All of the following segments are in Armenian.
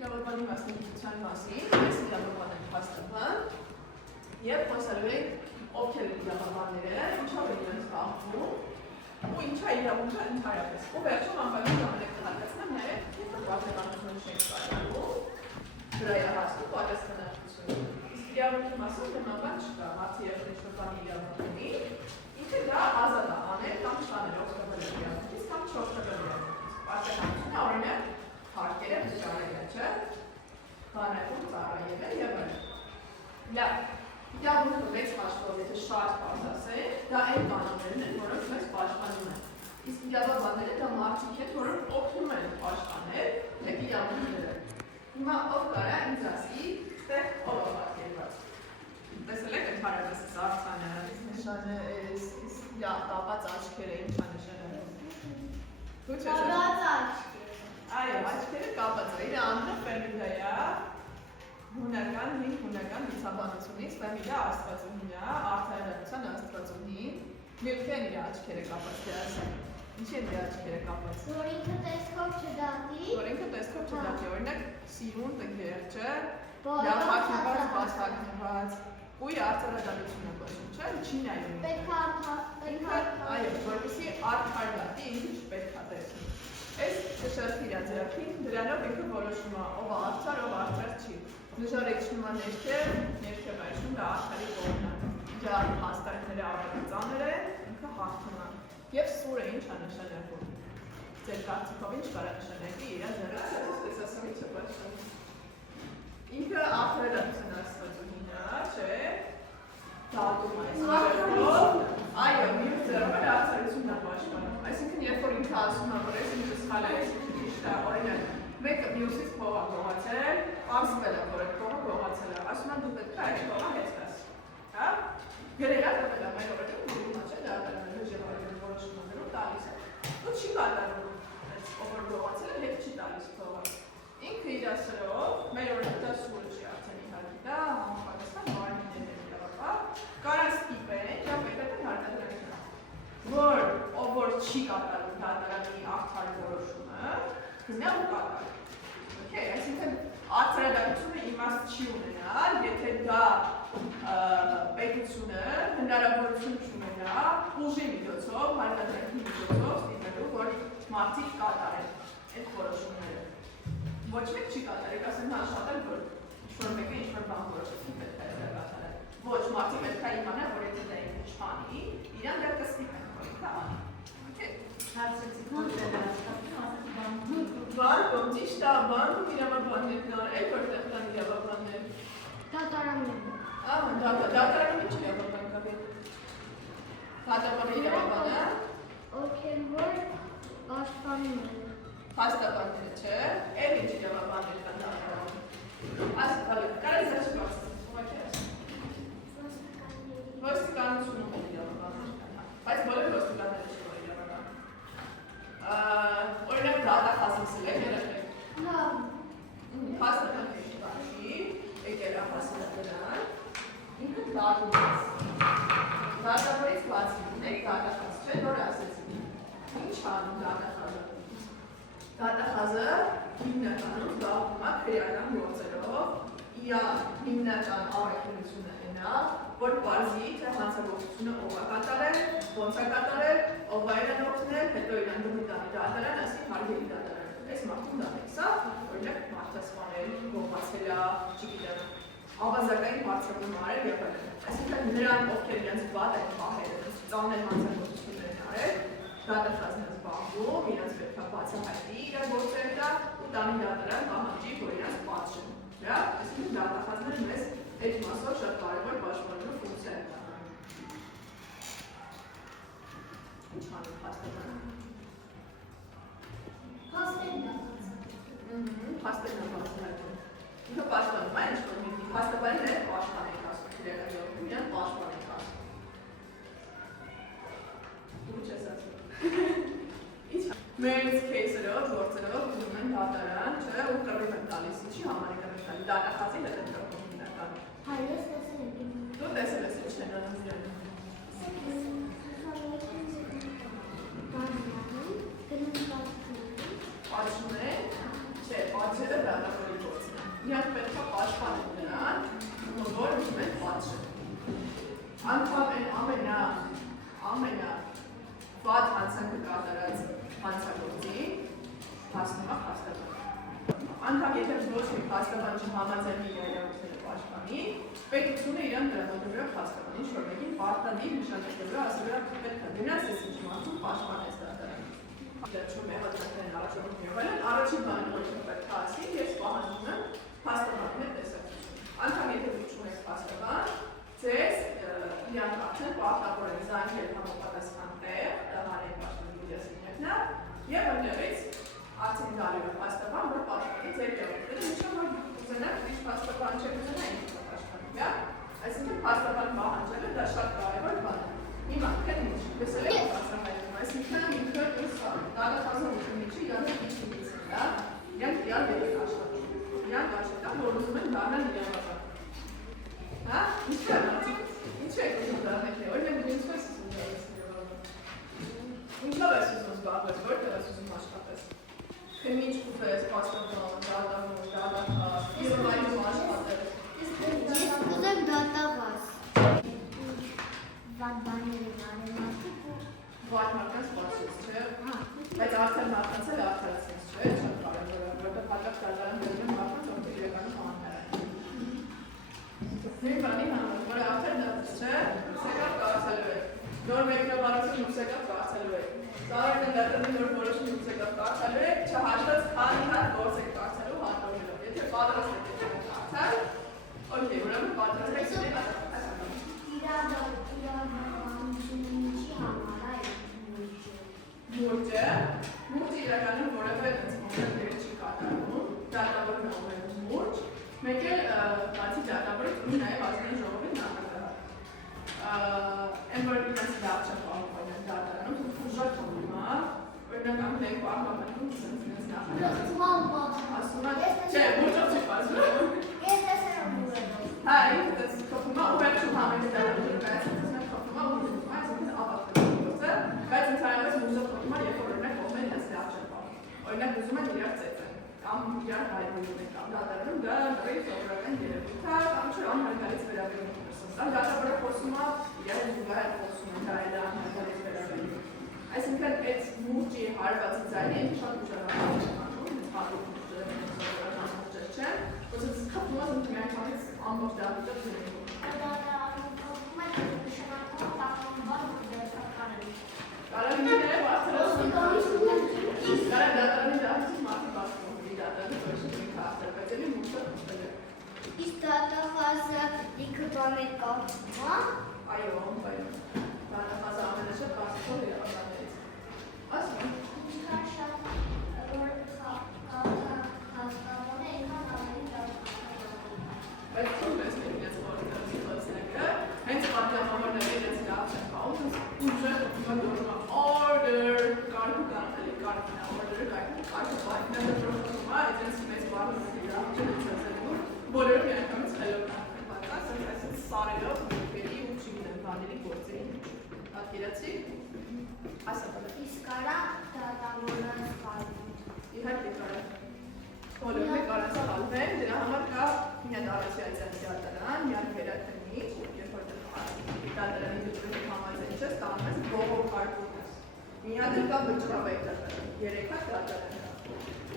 իրավաբանի մասնագիտության մասին, այս իրավաբան են հաստատման և խոսալու ենք ովքեր են իրավաբանները, ինչով են իրենց զբաղվում ու ինչա իրավունքը ընդհանրապես։ Ու վերջում անպայման ժամանակ կհատկացնեմ նաև պատասխանատվություն չենք կարողանում, գրայահասում պատասխանատվություն։ Իսկ իրավունքի մասին նման չկա, բացի երաժշտական իրավունքների, ինքը դա ազատ է անել կամ չանել օգտվել իրավունքից կամ չօգտվել իրավունքից։ Պատասխանատվությունը օրինակ հարկերը վճարելը, չէ՞, բանակում ծառայելը եւ այլն։ Լավ, իրավունքը մեծ հաշվով, եթե շատ բարձ ասենք, դա այն կանոններն են, որոնք մեզ պաշտպանում են։ Իսկ իրավաբանները դա մարդիկ են, որոնք օգնում են պաշտպանել այդ իրավունքները։ Հիմա ով կարա ինձ ասի, թե ով է պատկերված։ Տեսել եք ընդհանրապես զարդանը, նշանը կապած աչքերը ինչա նշանը։ Դու չես։ Կապած աչքերը։ Այո, աչքերը կապած է, իր անունը Ֆեմիլիա է, հունական դիցաբանությունից, Ֆեմիլիա աստվածուհին է, արդարադատության աստվածուհի, միլքեն իր աչքերը կապած է ասել, ինչի են իր աչքերը կապած։ Որ ինքը տեսքով չդատի, օրինակ սիրուն տգեր, չէ, լավ հագնված, բաց հագնված, ու իր արդարադատությունը բխում, չէ, չի նայում։ Այո, որպեսզի արդարադատի ինքը չպետք է տեսնի։ Այս նշարքի իրաձեռքին դրանով ինքը որոշում է ով արդար, ով արդար չի։ Նշարը իջնում է ներքև այժմ դա արդարի կողմն է։ Դրա հաստատները ավելի ծանր է, ինքը հաղթում է։ Եվ սուրը ինչ է նշանակում։ Ձեր կարծիքով ինչ կարա նշանակի իր ձեռքը, այսպես ասեմ, ինչ է պատճառը։ Ինքը արդարադատության աստվածուհին է, չէ՞։ Դատում է ձեռքով։ Այո, մյուս ձեռով էլ արդարությունն է պաշտպանում։ Այսինքն, երբ որ ինքը ասում է, որ այս ինչը սխալ է, այսինքն ճիշտ է, օրինակ, մեկը մյուսից փող է գողացել, պարզվել է, որ այդ փողը գողացել է, ասում է դու պետք է այդ փողը հետ տաս։ Հա? Գրել է, տվել է, մեր օրենքում դիմա չէ, դա որոշումներով տալիս է։ Ու չի կատարում, ով որ գողացել է, հետ չի տալիս փողը։ Ինքը իր ասելով, մեր օրենքում դա սուրը չի արդեն իհարկե, դա համապատասխան մարմիններ են իրավապահ, կարա ստիպեն, կամ պետք է հարկադրել։ Որ ով որ չի կատարում դատարանի արդար որոշումը, գնա ու կատարի։ Okay, այսինքն արդարադատությունը իմաստ չի ունենալ, եթե դա պետությունը հնարավորություն չունենա ուժի միջոցով, հարկադրքի միջոցով ստիպելու, որ մարդիկ կատարեն այդ որոշումները։ Ոչ մեկ չի կատարել, ասեմ նա շատ էլ, որ ինչ-որ մեկը ինչ-որ բան որոշեցին պետք է կատարել։ Ոչ, մարդիկ պետք է իմանա, որ եթե դա ինքը չանի, իրան դեռ կստիպեն, որ ինքը անի։ Հարցեցիք, որ դե բանկում, ճիշտ է, բանկում իրավաբաններ կան, այդ որտեղ կան իրավաբաններ։ դատարաններ։ Դատարանում ինչ իրավաբան կա։ Դատարանի իրավաբանը։ Ովքեր որ պաշտպանում են։ Հաստատանները, չէ, էլ ինչ իրավաբաններ կան դատարանում։ Ասկալը, կարելի է չբացել, ուղղակի ասեմ։ Ոստիկանությունում են իրավաբաններ կան, բայց բոլոր ոստիկանները չկան իրավաբան։ Օրինակ դատախազը եք երեխեք։ Լավ։ Հաստատանների բաշի, եկել է հաստատանան, ինքը դատում ես։ Դատավորից բացի ունեք դատախազ, չէ, նոր ասեցին։ Ինչ անում դատախազը։ Դատախազը հիմնականում զբաղվում է քրեական գործերով, իր հիմնական առաքելությունը այնա, որ պարզի, թե հանցագործությունը ով է կատարել, ոնց է կատարել, ով է իրան օգնել, հետո իրան դու տանի դատարան, ասի հարգելի դատարան։ Այս մարդուն դատեք, սա օրինակ մարդասպանել, գողացել է, չգիտեմ, ավազակային հարցակում արել եւ այլն։ Այսինքն նրանք, ովքեր իրենց վատ են պահել, ծանր հանցագործություններ են արել, դատախազն է զբաղվում, իրենց պետք է բացահայտի իր գործերը ու տանի դատարան պահանջի, որ իրենց պատժեն։ Լավ, այսինքն դատախազները մեզ այդ մասով շատ կարևոր պաշտպանելու ֆունկցիա են կատարում։ Ինչ անում հաստատանը։ Հաստատն է բացահայտում։ Ինքը պաշտպանում է, ինչ-որ միտի, հաստատային է պաշտպան եք ասում, իրականյալում, իրան պաշտպան եք ասում։ Դու չես ասում։ Մերից քեյսերով, գործերով ուզում են դատարան, չէ, ու կռիվ են տալիս, ինչի համար է կռիվ տալիս, դատախազի հետ են կռվում հիմնական։ Հայրս տեսել եք իմ։ Դու տեսել ես ինչ են անում իրան։ Պատժում են, չէ, պատժելը դատավորի գործ Իրանք պետք է պաշտպանել նրան, որ ուզում են պատժել։ Անգամ այն ամենավատ հանցանքը կատարած հանցագործին հասնում է փաստաբան։ Անգամ եթե ոչ մի փաստաբան չհամաձայնի իր իրավունքները պաշտպանի, պետությունը իրան տրամադրում է փաստաբանին ինչ-որ մեկին պարտադիր նշանակելու է, ասելու է պետք է դրանց ես ինչ մարդու պաշտպանես դատարանը։ Դեռ մեղադրանքներն առաջադեմ եղել են, առաջին բանը որ պետք է ասի, ես պահանջում եմ փաստաբանի հետ տեսակցություն։ Անգամ եթե դուք չունեք փաստաբան, ձեզ իրանք արդեն պարտավոր են զանգել համապատասխան տեղ, հանրային պաշտպանի գյուտեսինյակն է, եւ այնտեղից արդեն գալու է փաստաբան, որ պաշտպանի ձեր իրավունքները, ինչը որ ուզենաք, ինչ փաստաբան չեք ուզենա, ինչ պաշտպանի, հա։ Այսինքն փաստաբան պահանջելը դա շատ կարևոր բան է։ Հիմա քան ինչ, լսել եք բացահայտում, այսինքն ինքը դատախազողի միջի իրանք իջնից են, հա։ Իրանք իրար եք աշխատում։ Իրանք աշխատան, որ ուզում են դառնալ իրավաբան։ Հա, ինչ եք ուզում դառնալ, օրինակ դու ինչպես ուզում դառնալ իրավաբան։ Ինչով ես ուզում զբաղվել, որտեղ ես ուզում աշխատես։ Թե ինչ կուզես, փաստաբան, դատախազ, իրավայրում աշխատել։ Ուզեմ դատախազ։ Վատ բաներ անեմ մարդիկ ու Վատ մարդկանց սպասից, չէ։ Բայց արդեն մարդկանց էլ արդարացնես, չէ, շատ կարևոր է, որտեղ հաճախ դատարան դնում են մարդկանց, ովքեր իրականում անհարան են։ Նույն բանի համար, որ արդեն դատից, չէ, ուսեկավ կարծելու է։ Նոր մեկնաբանություն ուսեկավ կարծելու է։ Ծառայական դատարանի նոր որոշում ուսեկավ կարծելու է, չհաշված քանի հատ գործ եք կարծելու հանդորելով։ Եթե պատրաստ եք կարծել, օքեյ, ուրեմն պատրաստ եք Մուրճը իրականում որևէ մոմենտ չի կատարվում, դատավորն է ունենում մուրճ, մեկ էլ բացի դատավորից ունի նաև ազգային ժողովի նախագահ։ Այն որ իրենց լավ չեն պահում դատարանում, ուժեղ թվում է, օրինակ ամեն պահպանում իրենց նախագահ։ Ասում է, չէ, մուրճով չի պարզվում։ Ես տեսել եմ ուրեմն։ Հա, ինքս կոփում է, ու վերջում համենի դատարանում կայացնում եմ կոփում է, ու այսինքն ավարտել գործը, բայց ընդհանրապես մուրճով կոփում է, երբ որ օրինակ ով են լավ չեն պահում։ Օրինակ ուզում են իրար ծեծեն, կամ իրար հայտնվում են, կամ դատարանում դա նորից սովորական երևույթ է, կամ չէ անհարգալից վերաբերում է։ Կամ դատավորը խոսում է, իրար զուգահեռ խոսում են, դա էլ է անհարգալից վերաբերում։ Այսինքն այդ մուրճի հարվածի ձայնը ինքը շատ ուժեղացած է անում, ինձ հատուկ սովորական մուրճեր չեն, ոսից խփում ես ինքը միանգամից ամբողջ դատիճով զրում։ Կարանիները բարձրացնում Կարան դատարանի դահլիճից մարդիկ բացվում ունի դատարանի որոշում ունի քաղաքներ, բայց էլի մուրճը խփել է։ Իսկ դատախազը ինքը բաներ կարծում, հա։ Այո, դատախազը ամենաշատ կարծիքով իրավաբաններից։ Ասում Ինչքան շատ որ հաստատվում է, ինքան ավելի դատախազը։ բայց ում ես իրենց որոշների խոսները, հենց պատգամավորները իրենց լավ չեն պահում, ուժեղ ուզում order, կարգու կանցելի կարգն է, order-ը կարգը պայքնը դրողում է, իրենց մեծ բառում իրավ չեն ծածելու, բոլորը միանգամից խելոք են պատած, այսինքն սարելով, մուկերի ու չգիտեմ բաների գործերի պատկերացի, ասապալը։ Իսկ կարա դատավորը սպալվում։ Իհարկե կարա, բոլորը կարա սպալվեն, դրա համար կա մի հատ ասոցիացիայի դատարան, միակ վերատնիչ, երբ որ դատարանի դեպքում համաձայն չես, տանում ես բողոքարկում ես։ Մի հատ էլ կա վճռավայր դատարան, 3 հատ դատարան կա։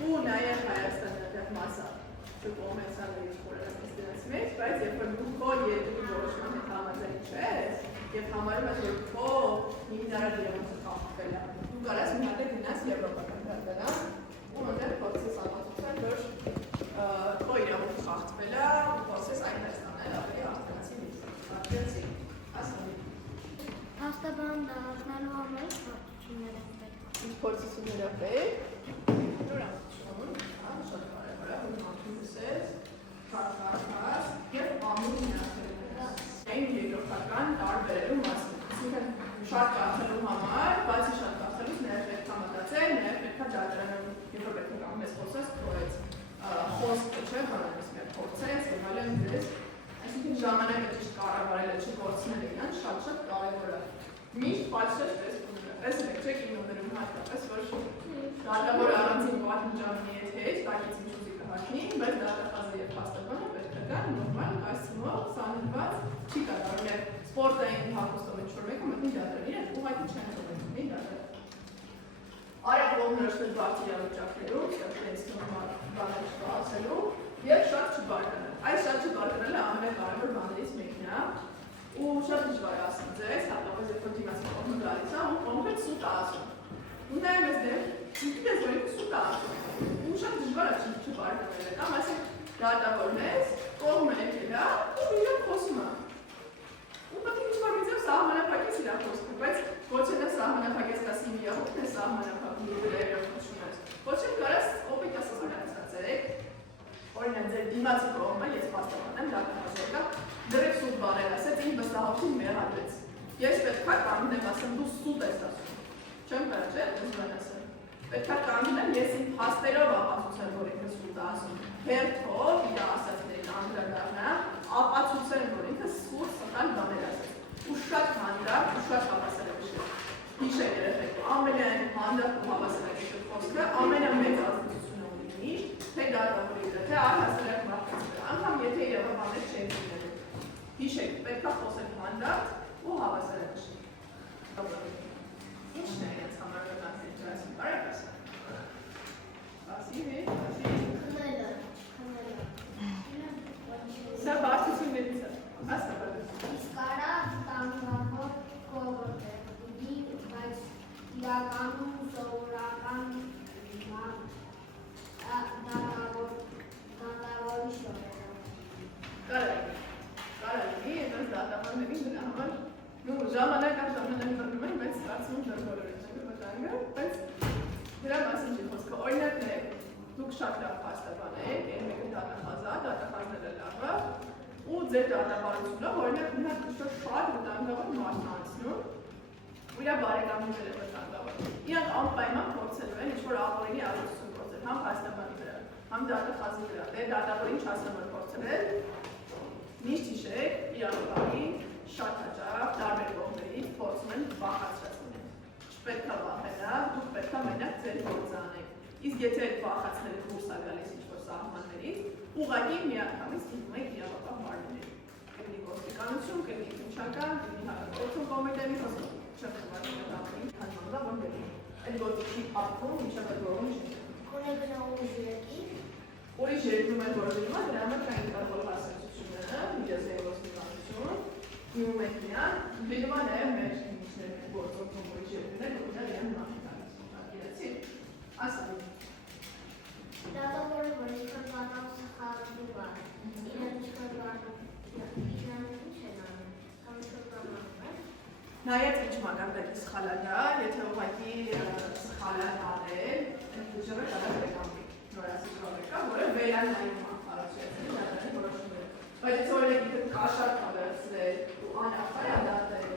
Ու նաև Հայաստանը դեռ մասա կոմերցիաների խորհրդանիշ դրանց մեջ, բայց երբ որ դու քո երկրի որոշման հետ համաձայն չես, եւ համարում ես որ քո հիմնարար իրավունքը խախտվել է, դու կարաս մի հատ գնաս եվրոպական դատարան ու այնտեղ փորձես ապացուցել, որ քո իրավունքը խախտվել է, ու փորձես այն ստանել ավելի արդարացի լիցի։ Ասում Փաստաբան դառնալու համար փորձություններ են պետք։ Փորձությունները պետք։ Նորություն, շատ կարևոր է, որ մատուցես, քարտակաս եւ ամուր միացնելը։ Այն երկրորդական տարբերելու մասին։ Այսինքն շատ կարծելու համար, բացի շատ կարծելուց նաև պետք է մտածել, նաև պետք է դատարանում, երբ որ պետք է կամես խոսես, քո խոսքը չէ, բանալիս մեր փորձես, եւ այլն դες։ Այսինքն ժամանակը ճիշտ կառավարելը չկորցնելը իրան շատ կարևոր է։ Միշտ պատշաճ տեսեք, չէ՞ կինոներում հատկապես, որ դատավորը առանցին պատմիջամի հետ, տակից ինչ ուզի կհատնի, բայց դատախազը եւ հասցնող, սանրված չի կարող մեր սպորտային հագուստով ինչ-որ մեկը մտնի դատարան, իրենք ուղղակի չեն կարող մտնի դատարան։ Արագ ողնորոշվել բարձր իրավիճակներում, ստեղծվեց բաներ չբացելու և շատ չբարկանալ։ Այս շատ չբարկանալը ամենակարևոր բաներից մեկն է ու շատ դժվար է ասում ձեզ, հատկապես երբ որ դիմացի կողմը գալիս է ու կոնկրետ սուտ է ասում։ Ու նաև մեզ դեմ ինքնից որ ինքը սուտ է ասում։ Ու շատ դժվար է չբարկանալը, կամ ասենք դատավորն ես, կողմը եկել է ու իրոք խոսում է։ Ու պետք է ինչ-որ մի ձև սահմանափակես իր խոսքը, բայց ոչ էլ է սահմանափակես կասի մի աղոքն է սահմանափակում ու վերերախություն ես։ Ոչ էլ կարաս օպետ ասած մնացածեք, օրինակ ձեր դիմացի կողմը, ես պաստավան եմ, դատահազեկա, դրեք սուտ բարել ասեց, ինք բստահողքին մեղադրեց։ Ես պետք է կանգնեմ ասեմ, դու սուտ ես ասում։ Չեմ կարա չէ, դժվար ասեմ։ Պետք է կանգնեմ, ես իմ փաստերով ապացուցեմ, որ ինքը սուտ է ասում։ Հերթով իր ասածներին անդրադառնամ, ապացուցեմ, որ ինքը սուտ սխալ բաներ ասեց։ Ու շատ հանդարտ ու շատ հավասարակշիռ։ Հիշեք երեխեք, ամենայն հանդարտ ու հավասարակշիռ խոսքը ամենամեծ ազդեցությունը ունի միշտ, թե դատավորի վրա, թե առհասարակ մարդկանց վրա, անգամ եթե իրավաբաններ չեն լինելու։ Հիշեք, պետք է խոսել հանդարտ ու հավասարակշիռ։ Ի՞նչն է իրենց համար վտանգներ ասում, բարեք ասա։ Ասի, ասի։ Սա բարձություններից է, ասա բարեք։ Իսկ արա տանգավոր կողորդ է, ուդի, բայց իրականում սովորական դատավորի շորերով։ Կարալի, այնպես դատավորներին դրա համար ժամանակ առ ժամանակ բռնում են, բայց կարծում եմ բոլորը չեն վտանգը, բայց դրա մասին չի խոսքը։ Օրինակներ, դուք շատ լավ փաստաբան եք, այն մեկը դատախազները լավը, ու ձեր դատաբանությունով օրինակ մի հատ շատ վտանգավոր մարդ անցնում, ու իր բարեկամները վտանգավոր։ Իրանք անպայման փորձելու են ինչ-որ ավորինի ազդեցություն գործել, համ փաստաբանի վրա, համ դատախազի վրա, դե դատավորին չասեմ որ փորձել, միշտ հիշեք, իրավաբանին շատ հաճախ տարբեր կողմերից փորձում են վախացրել։ Չպետք է վախենալ, դուք պետք է մենակ ձեր գործը անեք։ Իսկ եթե այդ վախացնելը դուրս է գալիս ինչ-որ սահմաններից, ուղղակի միանգամից դիմում եք իրավապահ մարմիններին։ Կլինի ոստիկանություն, կլինի քննչական, կլինի հակագործում կոմիտեի խոսքը, չեմ խմարում դատավորին քանմանլա որ գլի։ Այդ գործը չի ապքում, ինչև այդ որում չի։ Կոնե գնահու ժիրեկի։ Ուրիշ երկնում են որ դիմա, դրա համար կային կարվոր հասեցությունները, միջազգային ոստիկանություն, դիմում եք միան, դիմում է նաև մեր ինքներն գործով ուրիշ երկումներ, որ դա իրեն նախիտանից։ Ասա։ Դատավորը, որ ինքր պատավ սխալվում է, իրեն ինչքր պատավ, իրեն ինչ են անում, կամ ինչքր պատավ է։ Նայած ինչ մակարդակի սխալադա, եթե ուղղակի սխալան անել, այդ ուժերը կարող է կամի, նորացի կողեկա, որը վերանայում առացույցի դատարանի որոշումները։ Բայց եթե օրինակ ինքը կաշար կալացրել ու անախար ադատել,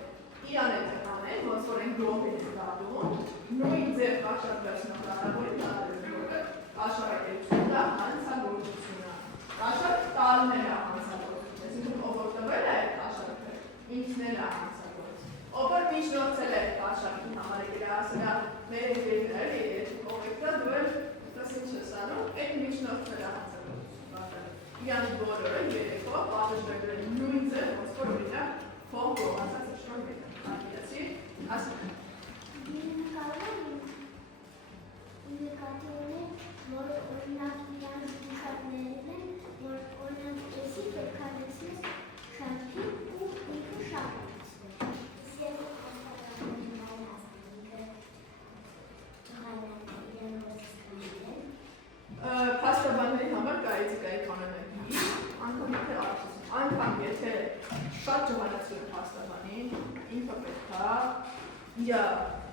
իրան է տեկանել, ոնց որ են գրոհ են դատում, նույն ձև կաշար վերցնող դատավորին դատել, որը կաշարակերություն դա հանցագործություն է։ Կաշար տալն է հանցագործություն, այսինքն ով օգտվել է այդ կաշարքը, ինքն է հանցագործություն։ Ով որ միջնորդել է այդ կաշարքի համար եկել է ասել մեր ընկերներ երեք կողեկտա դու էլ դες ինչ ես անում, այդ միջնորդել է հանցագործություն։ Իրանի բոլորը երեքով պատժվել նույն ձև, ոնց որ օրինակ փող գողացած շնորհ մեկը։ Անգլիացի, ասեք։ Ինդիկատորները, որ օրինակ իրան զուգատներն են, որ օրինակ էսի պետքանեցնես շանքի ու ինքը շանքացնես։ Ես խոսարանում նայն ասնիկը հայնակ իրեն ոստիկաններ։ Փաստաբանների համար կայեցիկայի կանոնների, անգամ եթե շատ ջղանացի է փաստաբանին, ինքը պետք է իր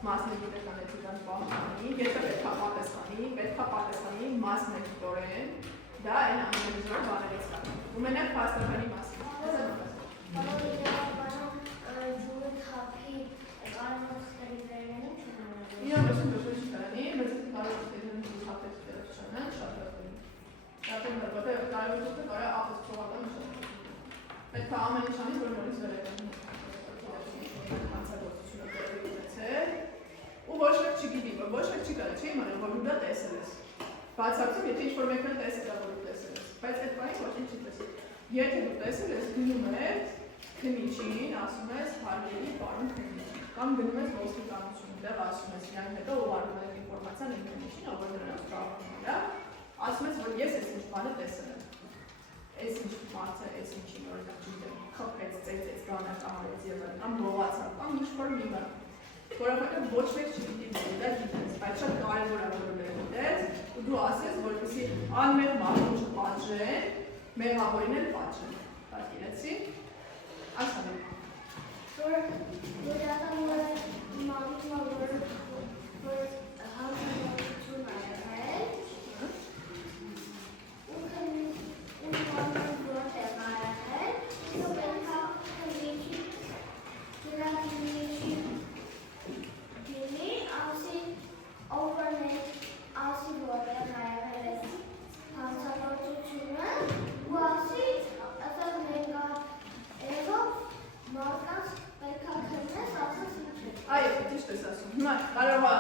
մասնագիտականության պահպանի, եթե պետք է պատասխանի մասնագիտորեն, դա այն ամենաժոր բաներից կա։ Ու մենակ փաստաբանի մասին։ Կարող իրավաբանը ջուրը թափի կարողացների վերնեն չնանալու։ Իրան բեսում դոշոր չի կարանի, բայց եթե կարողացներին ջուրը թափեց վերջ չանան, շատ լավին։ Շատեն որտեղ կարողությունը կարա ափս փողական նշանակություն։ Պետք է ամեն ինչ անես, որ նորից վերականգնի հանցագործությունը վերականգնեցել, ու ոչ մեկ չգիտի, ոչ մեկ չի կարա, չի իմանալ, որ դու դա տեսել ես։ Բացարձակ, եթե ինչ-որ մեկն տեսել է, որ դու տեսել ես, բայց այդ բանի ոչ ինչ չի տեսել։ Եթե դու տեսել ես գնում ես քննիչին, ասում ես հարգելի պարոն քննիչ, կամ գնում ես ոստիկանություն, դեռ ասում ես իրանք հետո ուղարկում են ինֆորմացիան այն քննիչին, ով նրանց правоվում է, ասում ես, որ ես այս ինչ բանը տեսել եմ։ Այս ինչ մարդը, այս ինչին օրինակ չգիտեմ, խփեց, ծեծեց, գանակ արեց եւ այլն, կամ դողացավ, կամ ինչ-որ մի բան։ Որովհետեւ ոչ մեկ չպիտի դիտի, դա գիտես, բայց շատ կարևոր է որ դիտես, ու դու ասես, որպեսզի անմեղ մարդուն չպատժեն, մեղավորին էլ պատժեն։ Պատկերացի։ Ասա՛մ։ Որ Այո, ճիշտ ես ասում։ Հիմա կարող է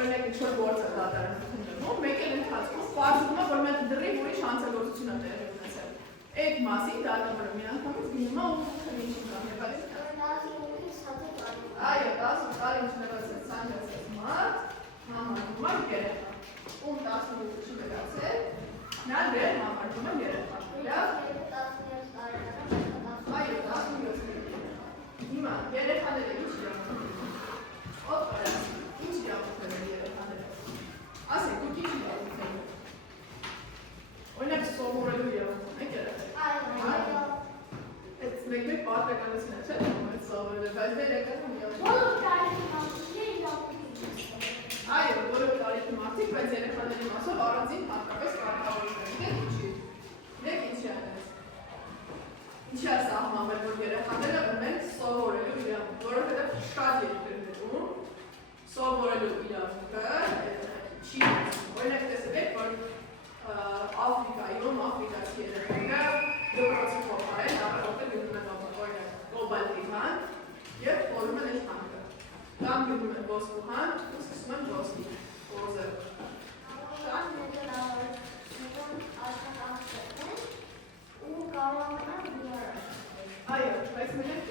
օրինակ ինչ-որ գործ է դատարանում քննվում, մեկ էլ ընթացքում պարզվում է, որ մենք դրի ուրիշ հանցագործություն է տեղի ունեցել։ Այդ մասին դատավորը մի անգամից գնում է ու քննիչին կանգնի, բայց այո, 10 տարի ինչներս է ցանկացած մարդ, համարվում է երեխա։ Ում 18 չի վերացել, նա դեռ համարվում է երեխա։ Այո, 17 տարի։ Հիմա երեխաները ինչ իրավունք ունեն։ Ո՞վ կարա, ինչ իրավունք ունեն երեխաները։ Ասեք, դուք ինչ իրավունք ունեք։ Օրինակ սովորելու իրավունք ունեք երեխաները։ Այո։ Այդ մեկ-մեկ պարտականություն է, չէ՞, այդ սովորելը, բայց դե իրականում իրավունք։ Այո, բոլոր տարիքի մարդիկ, բայց երեխաների մասով առանձին հատկապես կարգավորվում են։ Դե ինչի։ Դեք ինչի անես։ Ինչի է սահմանվել, որ երեխաները ունեն սովորելու իրավունք, որովհետև շատ երկրներում սովորելու իրավունքը չի ունեցել։ Օրինակ տեսել եք, որ Աֆրիկայում աֆրիկացի երեխաները դպրոցի փոխարեն ապրոտը գնում են օրինակ գլոբալ տիման եւ խորում են այս հանքը։ Կամ գնում են ոսկուհան ու սկսում են ոսկի խոզել։ Այո, բայց մենք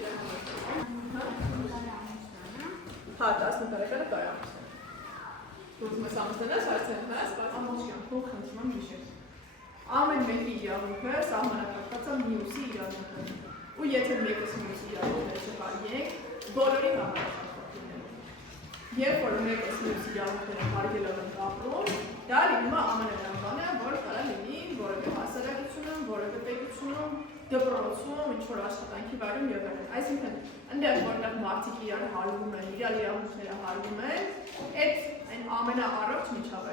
հա, 10 տարեկանը կարա։ Դու մեզ ամուսնանաս, հարցնես, բայց ամբողջ կյանքում խնդրում եմ հիշել։ Ամեն մեկի իրավունքը սահմանափակված է մյուսի իրավունքը։ Ու եթե մեկս մյուսի իրավունքը չհարգենք, բոլորի համապատասխան լինելու։ Երբ որ մեկս մյուսի իրավունքները հարգելով ենք ապրում, դա լինում է ամենալավ բանը, որ կարա լինի որևէ հասարակությունում, որևէ պետությունում, դպրոցում, ինչ-որ աշխատանքի վայրում եւ այլն։ Այսինքն, այնտեղ որտեղ մարդիկ իրար հարգում են, իրար իրավունքները հարգում են, այդ ամենաառողջ միջավայրը